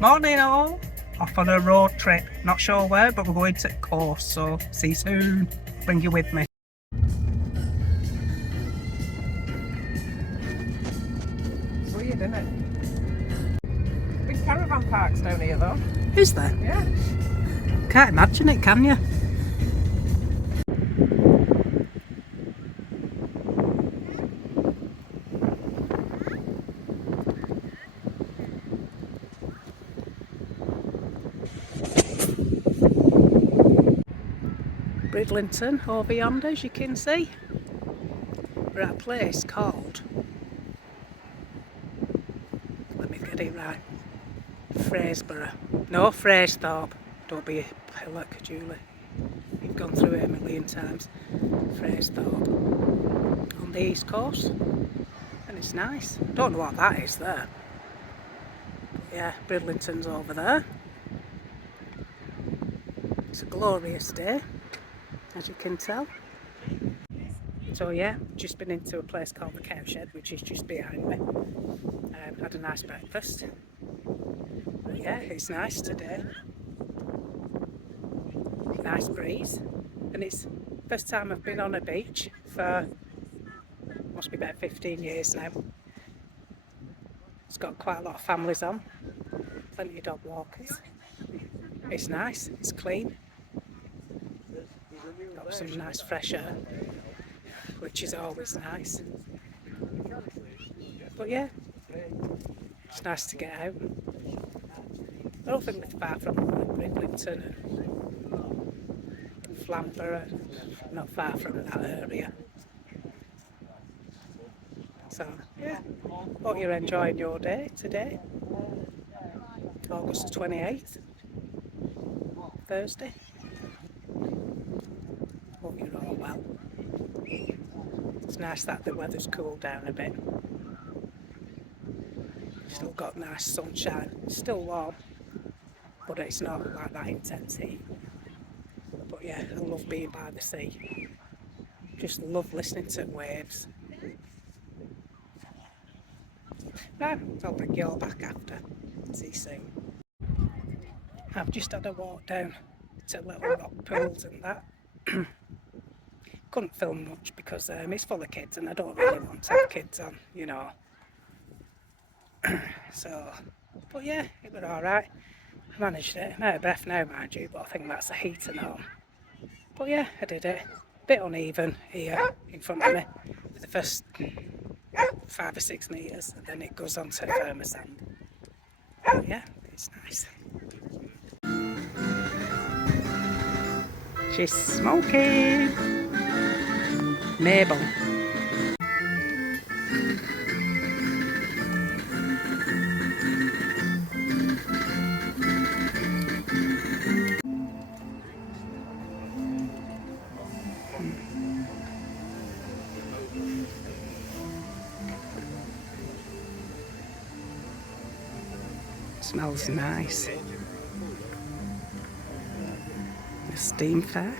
Morning all, off on a road trip, not sure where but we're going to course, so see you soon, bring you with me. It's weird, isn't it? Big caravan parks down here though. Is there? Yeah. Can't imagine it, can you? Bridlington over yonder, as you can see. We're at a place called, let me get it right, Fraisethorpe. Don't be a pillock, Julie. You've gone through it a million times. Fraisethorpe on the east coast, and it's nice. Don't know what that is there. But yeah, Bridlington's over there. It's a glorious day, as you can tell. So yeah, just been into a place called the Cowshed, which is just behind me. Had a nice breakfast. But yeah, it's nice today. Nice breeze, and it's first time I've been on a beach for must be about 15 years now. It's got quite a lot of families on, plenty of dog walkers. It's nice, it's clean, got some nice fresh air, which is always nice. But yeah, it's nice to get out. I don't think we're far from Bridlington and Flamborough, not far from that area. So yeah, hope you're enjoying your day today, August 28th, Thursday. Hope you're all well. It's nice that the weather's cooled down a bit. Still got nice sunshine, it's still warm, but it's not like that intense heat. But yeah, I love being by the sea. Just love listening to waves. Right, I'll bring you all back after. See you soon. I've just had a walk down to little rock pools and that. Couldn't film much because it's full of kids and I don't really want to have kids on, you know. So, but yeah, it was alright. I managed it. I'm out of breath now, mind you, but I think that's the heat and all. But yeah, I did it. Bit uneven here in front of me. The first 5 or 6 metres, and then it goes on to firmer sand. But yeah, it's nice. She's smoking. Mabel. Smells nice. The steam fair.